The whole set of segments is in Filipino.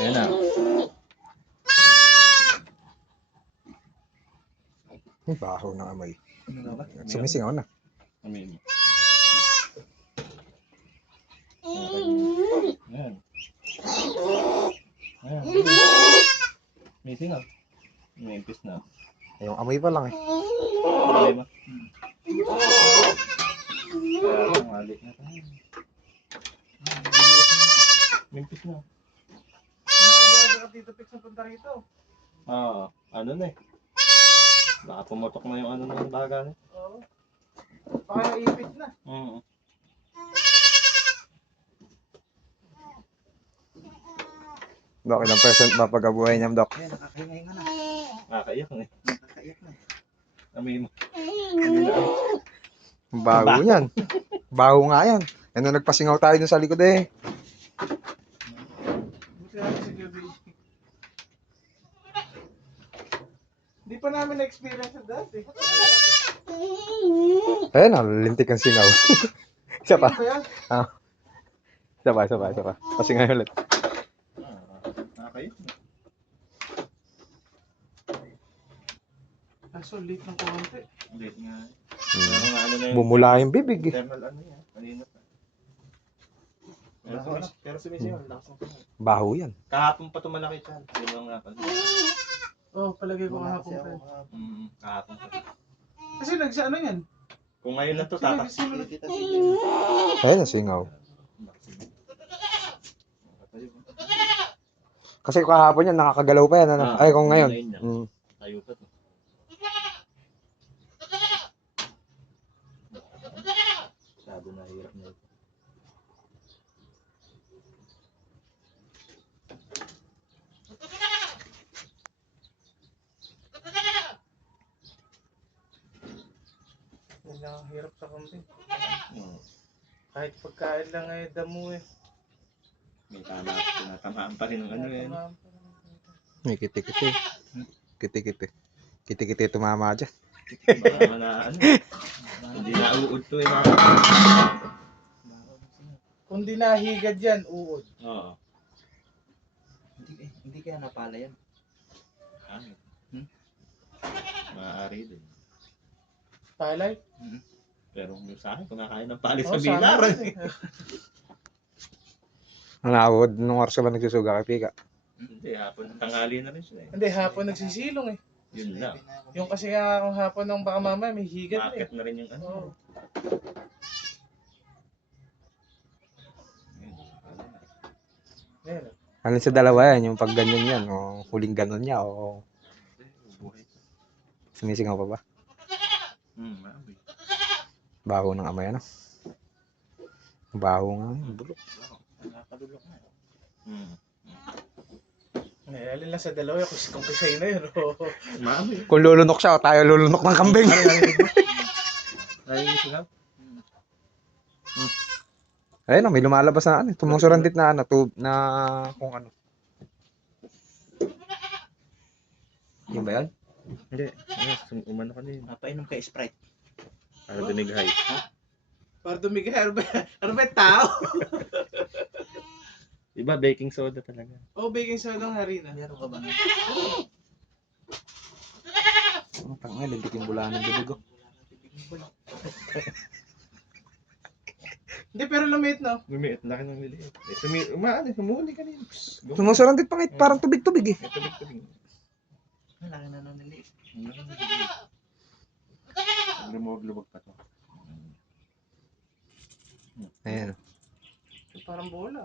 Ayan na. Baho ng amoy. Ano ba? Sumisingaw na. Amin. Ayan. Ayan. May singaw. May impis na. Yung amoy pa lang eh. Amoy ba? Kaya lang, alik na tayo. May impis na. Pinakagawa ka dito, Pix, na punta rito. Ano na eh. Baka pumotok na yung ano ng baga na. Oo. Baka naipit na. Dok, ilang percent ba pagkabuhay niya, Dok? Ayan, nakakaingay nga na. Nakakaiyak na eh. Nakakaiyak na. Amoy mo. Amoy na. Baho yan. Baho nga yan. Ano nagpasingaw tayo dun sa likod eh. Buti natin si Gabi. Hindi pa namin na-experience sa dati. Ayun, lintik ang singaw. Isa pa. Ano ba yan? Isa pa. Pasingaw ulit. Nakakaiyak na. Kaso late ng konti. Late nga. Hmm. Ano na Bumula yung bibig eh. Thermal ano yan. Kanina pa. Pero sumisingaw. Lakas ng singaw. Baho yan. Kahapon pa ito malaki dyan. Yun lang napansin. Oh, palagay ko kahapon pa. Kahapon pa. Kasi ano yan? Kung ngayon lang ito tatas. Ayun ang singaw. Kasi kahapon yan, nakakagalaw pa yan. Ano? Ay, kung ngayon. Tayo pa ito. Masyado nahirap na ito. Yan lang ang hirap sa kambing. Kahit pagkain lang ay damo eh. May tinatamaan pa rin ng ano yan. May kiti-kiti. Kiti-kiti. Kiti-kiti tumama dyan. Baka na ano. Hindi na uud to eh. Kung di nahigad yan, uod. Oo. Hindi kaya napala yan. Ano? Maaari din. Palay? Pero yung sa akin, kumakain ng palis Oo, sa bilaran. sana. Nakawad nung oras ka ba nagsusuga kay Pika? Hindi, hapon. Tanghali na rin siya eh. Hindi, hapon nagsisilong eh. Yun lang. Yung kasi kung hapon ng baka mamaya may higad na eh. Market na rin yung ano. Oo. Ayan. Alin sa dalawa yan, yung pag ganyan yan, o huling ganon niya, o Buhay. sumisingaw pa ba? Maabi. Baho ng amoy, ano? Baho nga, bulok. Nakakadulok na. Eh, alin lang sa dalawa kung kisay na yun. Oh. Maabi. Kung lulunok siya, o tayo lulunok ng kambing. Ay, sila. Ayun, may lumalabas na ano, tumusurandit na ano, na kung ano. Yung ba yan? Hindi. Umano ka din. Napainom kay Sprite. Para dumighay. Para dumigay, ano ba tao? Iba, baking soda talaga. Oh, baking soda ng harina. Meron ka ba? Ang tangay, lintik yung bula ng bibig ko. Hindi, pero lumit no? Lumiit, laki ng liliit. Sumuli ka din. Tumusurandit pa ngayon, parang tubig-tubig eh. Tubig-tubig. Laki na nang niliit. Lumog-lumog pa to. Ayun. Parang bola.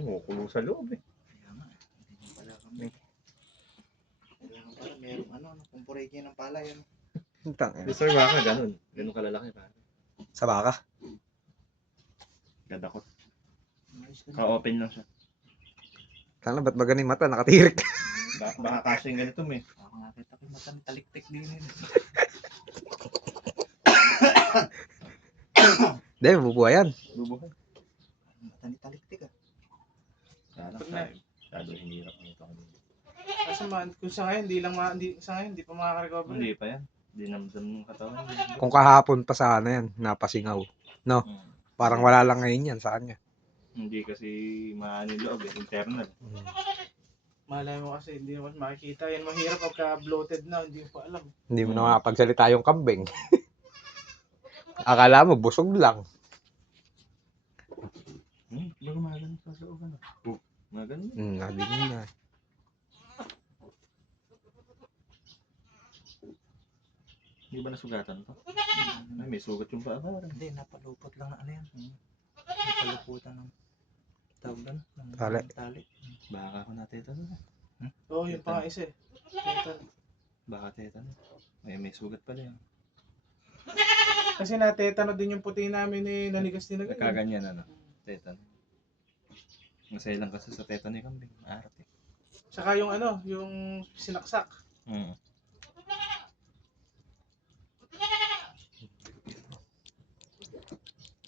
Oo, kulo sa loob eh. Kaya nga. Hindi pala kami. Kailangan pala merong kumpureke ng pala yun. Ang tangay. Sir, baka ganun. Ganun kalalaki pa. Sa baka. Dadakot. Ayos ka na. Ka-open lang siya. Tangay, ba't ba ganun mata? Nakatirik. Baka kasi yung ganito may. Ako nga kita ko matang taliktik din yun. Hindi, bubuhay yan. Bubuhay. Matang taliktik ah. Sana tayo. Masyado hinirap nito. Kasi kung sa ngayon, hindi pa makaka-recover. Hindi pa yan. Dinamdam ng katawan. Kung kahapon pa sana yan, napasingaw. Mm. Parang wala lang ngayon yan sa kanya. Hindi kasi maano yung loob eh, internal. Malay mo kasi hindi mo makikita. Yan mahirap pagka bloated na, hindi mo pa alam. Hindi mo na makapagsalita yung kambing. Akala mo, busog lang. Bago magaling sa loob ano? Magaling. Nadinig na. Hindi ba nasugatan to? Ay, may sugat yung paa parang. Hindi, napalupot lang na ano yan. Napaluputan ng tawag doon. Ng Tali. Tali. Baka ako nateta doon. Oo, yun pa nga isa eh. Tetan. Baka teta doon. May sugat pala yan. Kasi natetano din yung puti namin eh, nanigas din na ganyan. Nagkaganyan ano. Teta. Masaya lang kasi sa teta ni kambing. Maarat eh. Saka yung ano, yung sinaksak.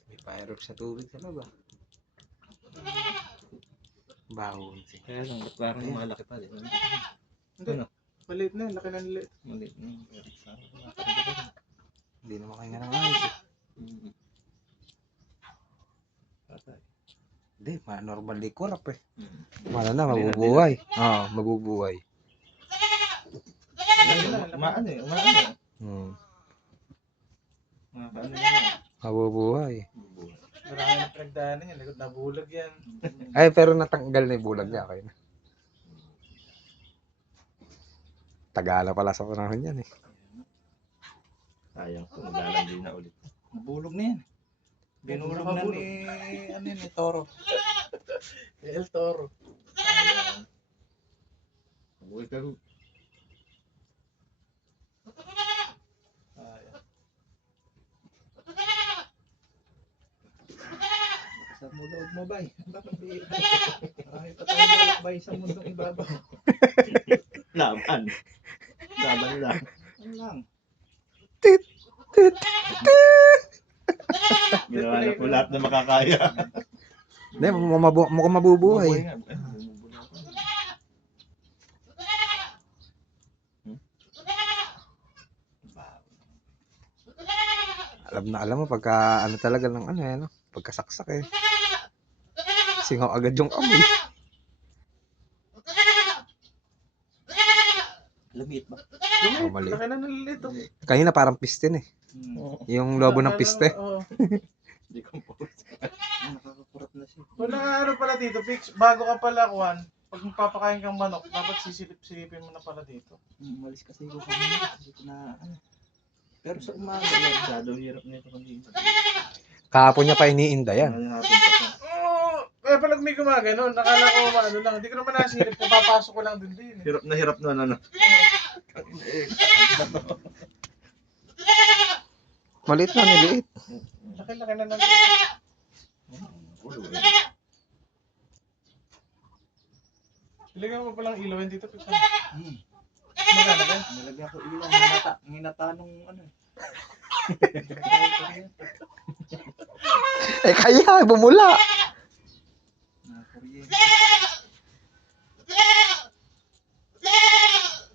May fireworks sa tubig sa loob ah. Bawon siya. Kaya lang, ba't parang malaki pa din? Hindi, Ano? maliit na yun, laki na niliit. Maliit na yung parang Hindi na makahinga ng ayos eh. patay. Hindi, normal di kurap eh. Mm. Wala na, mabubuhay. Oo, mabubuhay. Umaan eh, umaan eh. Paano yun? Mabubuhay. Bubuhay. Marami na pinagdaanan yan, nabulag yan. Ay, pero natanggal na yung bulag niya. Okay na. Tagala pala sa panahon yan eh. Sayang kung maglalandi na ulit. Nabulog na yan. Binulog na ni, ano yun, ni Toro. El Toro. Sayang. Buhay ka rin. Sa mulod mo, bay. Bakit di? Marami pa tayo lalakbay sa mundong ibabaw. Laban. Laban lang. Ano lang. Ginawa na po lahat na makakaya. Hindi, mukhang mabubuhay. nga. Bumubula ko. Alam na alam mo pagka ano talaga ng ano eh, no? Pagkasaksak eh. Singaw agad yung amoy. Lamit ba? Oh, mali. Laki na nalilit. Oh. Kanina parang pistin eh. Yung lobo ng piste. Oo. Hindi ko po. Nakakakurap na siya. Wala ano pala dito, Pix. Bago ka pala, Juan, pag magpapakain kang manok, dapat sisilip-silipin mo na pala dito. Umalis kasi ko kanina. Hindi ko na, ano. Pero sa umaga yan. Masyado hirap nito kung hindi. Kahapon niya pa iniinda yan. Ano natin pa siya? Oo. Kaya pala may gumagano, nakala ko ano lang. Hindi ko naman nasilip, papasok ko lang din. Eh. Hirap na ano. Maliit na, niliit. Laki-laki na lang. Ulo eh. Ilagyan mo palang ilaw yan dito, Pix. Hmm. Magana ba? Nilagyan ko ilang nginata nung ano. Eh kaya, bumula. Kuryente.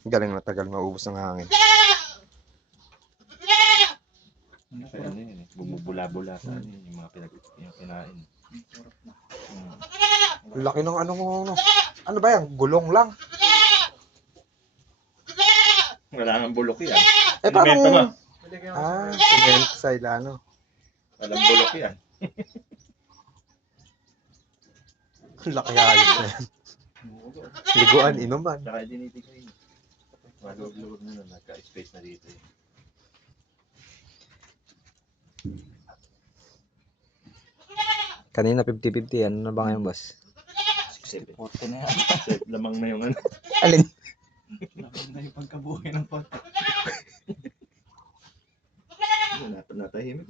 Galing na tagal maubos ng hangin. Kasi ano yun eh. Bumubula-bula sa ano yun, yung mga yung kinain. Laki ng ano mo. Ano ba yan? Gulong lang. Wala nang bulok yan. Eh parang... Elemento mo. Ilagyan mo Ah, sa cement sa ilano. Walang bulok yan. Laki ayos na yan. Liguan, inuman. Saka dinibigay mo. Malulog mo na nagka-space na dito eh. Kanina 50-50 ano na ba ngayon, boss? 60-40 na yan. Lamang na yung ano. Alin? Lamang na yung pagkabuhay ng photo. Natahimik.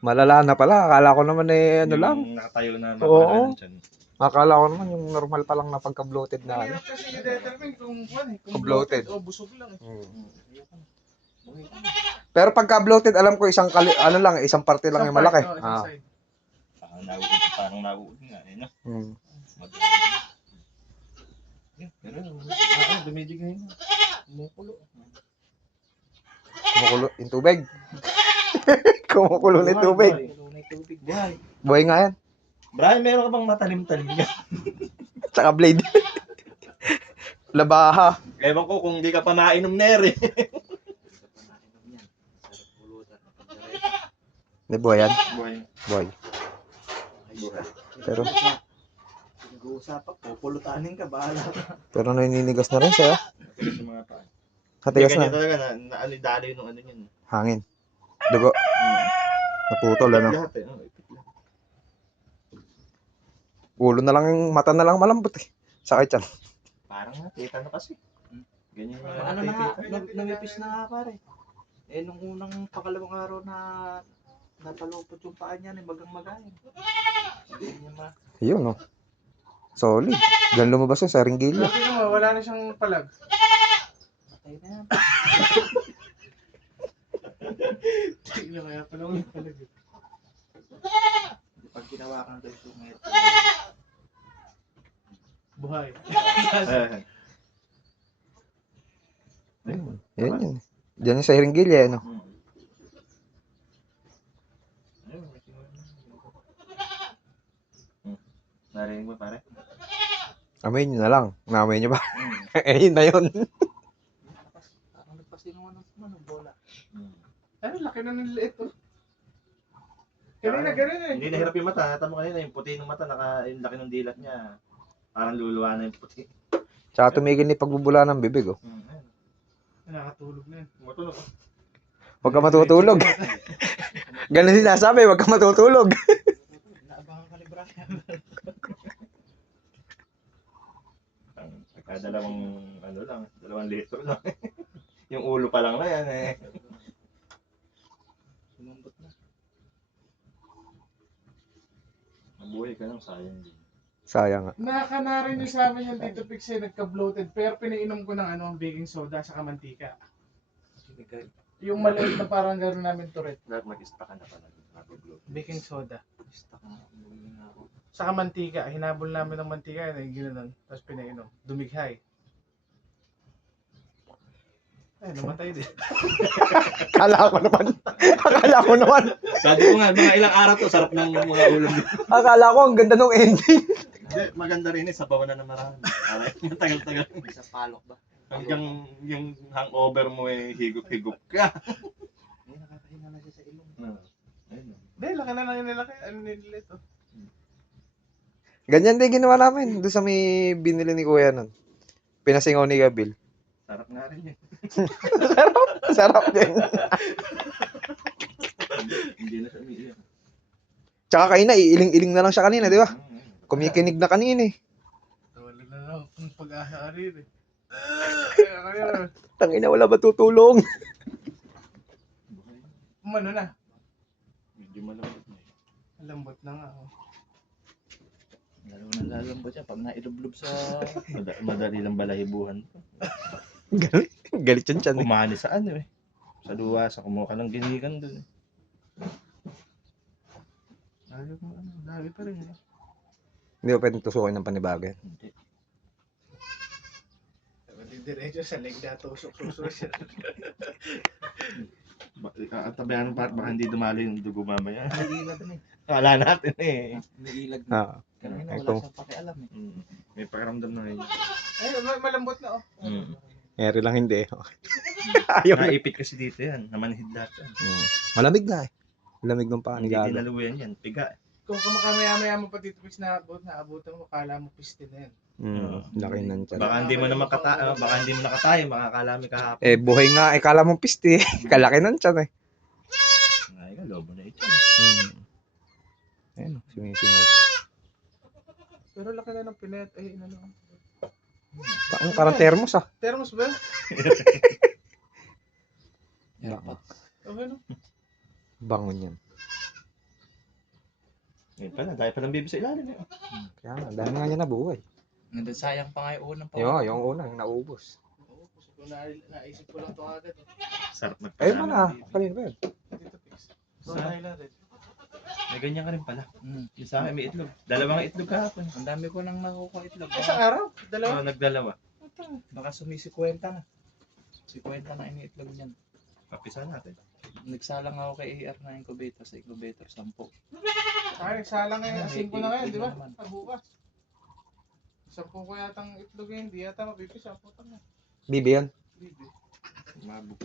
Malala na pala. Akala ko naman eh ano lang. Yung nakatayo na Oo. mapalanan dyan. Akala ko naman yung normal pa lang na pagka-bloated na ano. Mahirap kasi i-determine kung kung Bloated. o busog lang. Eh. Pero pagka-bloated, alam ko isang ano lang, isang parte lang Isang yung malaki. part, isang side. Parang nauud nga eh. No? Hmm. Pero dumidigay na. Kumukulo. Kumukulo yung tubig. Kumukulo na yung tubig. May tubig. Buhay. Buhay nga yan. Brian, meron ka bang matalim-talim yan? Tsaka blade. Labaha. Ewan ko kung hindi ka pa nainom na eh. Hindi ka pa nainom yan. Sarap pulutan. Pagkareta. Di boy yan? Boy. Boy. Pero, Nag-uusapan, pupulutanin ka, bahala ka. pero naninigas na rin siya. Sa mga paa. Hatigas Ganyan na. talaga na dali nung ano yun. Hangin. Dugo. Naputol ano. Lahat eh. Oh, ipit lang. Ulo na lang yung mata na lang malambot eh. Sakit yan. Parang nakita na kasi. Ganyan yung Ano na nga, nakikita. namipis na nga pare. Eh, nung unang pakalawang araw na napalupot yung paa niya, bagang magaling. Hindi niya Yun oh. Solid. Diyan lumabas yun sa ringgilyo. Laki naman, wala na siyang palag. matay na yan. Hindi na kaya pala yung palag. Pag ginawa ka na daw yung sungit. Buhay. Eh, Yan yun. Diyan yung sa ringgilyo eh, no? ayun, may kinuha na. Narinig mo pare? Amoy nyo na lang. Naamoy nyo ba? Eh, yun na yun. Parang nagpasinungan ng bola. Ano, laki na ng liit oh. Kanina, ganun eh. Hindi nahirap yung mata. Tama kanina, yung puti ng mata, yung laki ng dilat niya. Parang luluwa na yung puti. Tsaka tumigil ni pagbubula ng bibig oh. Ayun. Nakatulog na yun. Matulog. Huwag ka matutulog. Ganun sinasabi, huwag ka matutulog. Naabangan ka ni Brian. Pagka dalawang litro lang. Yung ulo pa lang na yan eh. Sumumbot na. Mabuhay ka lang, sayang din. Sayang nga. Nakaka rin yung sa amin yung Tito Pix eh, nagka-bloated. Pero pinainom ko ng baking soda sa mantika. Yung maliit na parang gano'n namin turret. Dapat mag-ista ka na pala. Mag-blow. Baking soda. Basta ka nga, umuwi nga ako. Sa mantika, hinabol namin ng mantika, gano'n. Tapos pinainom. Dumighay. Ay, namatay din. Akala ko naman. Akala ko naman. Sabi ko nga, mga ilang araw to, sarap ng mga ulam dito. Akala ko ang ganda ng ending. Hindi, maganda rin eh, sabawan na ng marami. Tagal-tagal. Sa palok ba? Hanggang yung hangover mo eh, higop-higop ka. Hindi, nakakahinga na siya sa ilong. Ayun. Hindi, laki na lang yung nilaki. Ano nililit oh. Ganyan din ginawa namin. Doon sa may binili ni Kuya nun. Pinasingaw ni Gabil. Sarap nga rin yun. Sarap din. Hindi na siya umiiyak. Tsaka kaina, iiling-iling na lang siya kanina, di ba? Kumikinig na kanina eh. Wala na lang ang pag-asa rin eh. Tangina, wala ba tutulong? Umano na. Medyo malambot na eh. Lambot na nga oh. Lalo na lalambot siya pag nailublob sa... Madali lang balahibuhan. Galit yan siya. Umani sa ano eh. Sa luwasa, kumuha ka ng ginigan dun eh. Lagi mo lagi pa rin eh. Hindi ko pwedeng tusukin ng panibago yan. Hindi. Diretso sa leg na tusok-tusok siya. Tabayan mo baka hindi dumalo yung dugo mamaya. May ilag na eh. Wala natin eh. May ilag na. Ah, Kanina ito. wala siyang pakialam eh. May pakiramdam na yun. Ay, malambot na oh. Eri lang hindi. Ayaw na. Naipit kasi dito yan. Namanhid lahat yan. Malamig na eh. Lamig ng paa ni Hindi Gago. dinaluyan yan. Piga. Kung kamakamaya-maya mo pa Tito Pix na naabutan mo, kala mo piste na yan. Laki nan tiyan. Baka hindi mo na baka hindi mo nakatayo. Baka kalami kahapon. Eh, buhay nga. Eh, kala mong pisti. Kalaki nan tiyan eh. Ay, lobo na ito. Ayun, sumisingaw. Pero laki na ng pinet. Ay, inano. Parang termos ah. Thermos ba? Airpot. Okay no? Bangon yan. Ngayon pala, dahil palang bibi sa ilalim. Eh. Kaya nga, dahil nga niya nabuhay. Nandun sayang pa nga yung unang Yung unang naubos. Oo, gusto ko naisip ko lang ito agad. Sarap Eh, magpala. mana. Kanina ba yun? Tito Pix. So, na rin. May ganyan ka rin pala. Yung sa akin may itlog. Dalawang itlog kahapon. Ang dami ko nang nakukuha itlog. Isang araw? Dalawa? Oo, nagdalawa. Baka sumisikwenta na. Sikwenta na iniitlog niyan. Papisa natin. Nagsalang ako kay AR na incubator sa incubator 10. Ay, salang ngayon. Asin ko na ngayon, di ba? Naman. Bukas. 10 ko yatang itlog ngayon. Di yata mapipis. Ang putang na. Bibi yan. Bibi. Mabuk.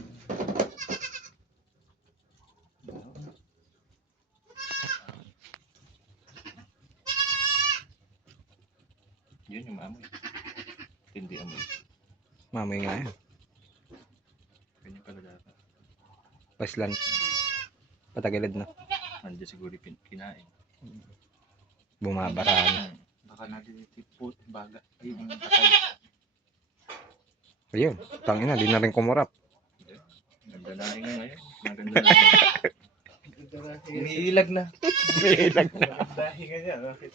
Yun yung amoy. Hindi amoy. Mamay nga yan. Ganyan pala dapat. Paslan. Patagilid na. Nandiyan siguro kinain. Bumabaraan. Baka nalilipot, baga. Ayun yung patay. Ayun. Tangina, di na rin kumurap. Ganda na rin ngayon. Maganda na rin. Umiilag na. Dahinga niya. Bakit?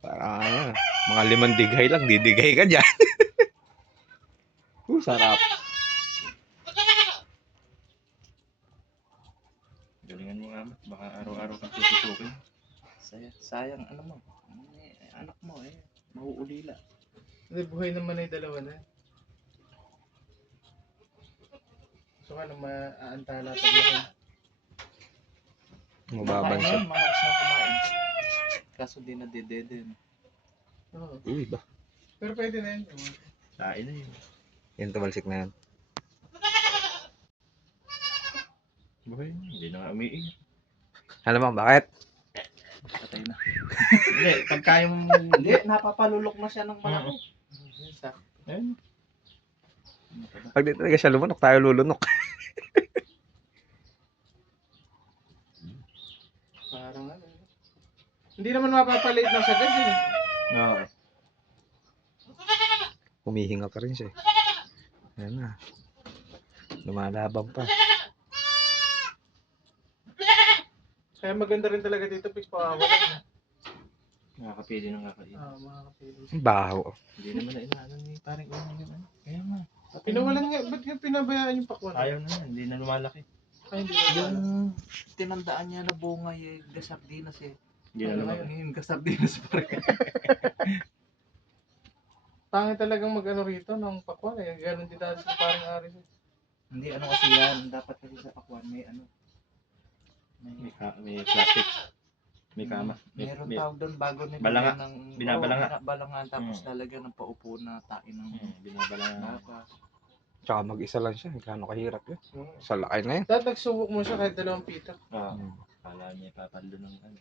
Parang ano, mga 5 digay lang, didigay ka dyan. Sarap. Galingan mo nga. Baka araw-araw kang tututukin. Sayang ano mo. Anak mo mauulila. Hindi, buhay naman na yung dalawa na. So, ano, maaantala pag yan. Mababan siya. Malakas na kumain. Kaso di na dedede. Oo. Uy ba? Pero pwede na yun. Sain na yun. Yan tumalsik na yan. Buhay. Hindi na nga umiiyak. Alam mo, bakit? Patay na. Hindi. Pagka yung... Hindi, napapalulok na siya ng malaki. Ayun. Pag di talaga siya lumunok, tayo lulunok. Parang ano. Hindi naman mapapalit na sa gas eh. Oo. Humihinga pa rin siya. Ayan na. Lumalaban pa. Kaya maganda rin talaga dito, Pix, pakawalan. Nakakapili ng kakain. Mga kapili. Baho. Hindi naman na inaano ni parang ano yun. Ano. Kaya nga. Pinawalan nga, ba't nga pinabayaan yung pakwan? Ayaw na. Hindi na lumalaki. Ay, hindi na Yung tinandaan niya na bungay gasardinas Hindi na lumalaki. Ngayon gasardinas pa rin. Pangit talagang mag-ano rito ng pakwan eh. Ganon din dati sa parang Aris. Hindi ano kasi yan. Dapat kasi sa pakwan may ano. May plastic. May kama. Meron tawag doon bago nila Balanga. ng Binabalanga. binabalangan tapos talaga ng paupo na tain ng Binabalangan. baka. Tsaka mag-isa lang siya. Gano'ng kahirap yun. Sa lakay na yun. Dahil nagsubok mo siya kahit 2 pita. Oo. Kala niya ipapalo ng ano.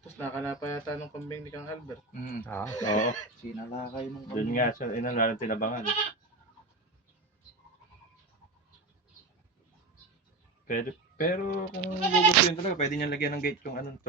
Tapos nakanapa yata nung kambing ni Kang Albert. Ah. Oo. Sinalakay nung Doon nga siya. Inan lang tinabangan. Pero kung gugustuhin talaga, pwede niya lagyan ng gate yung ano,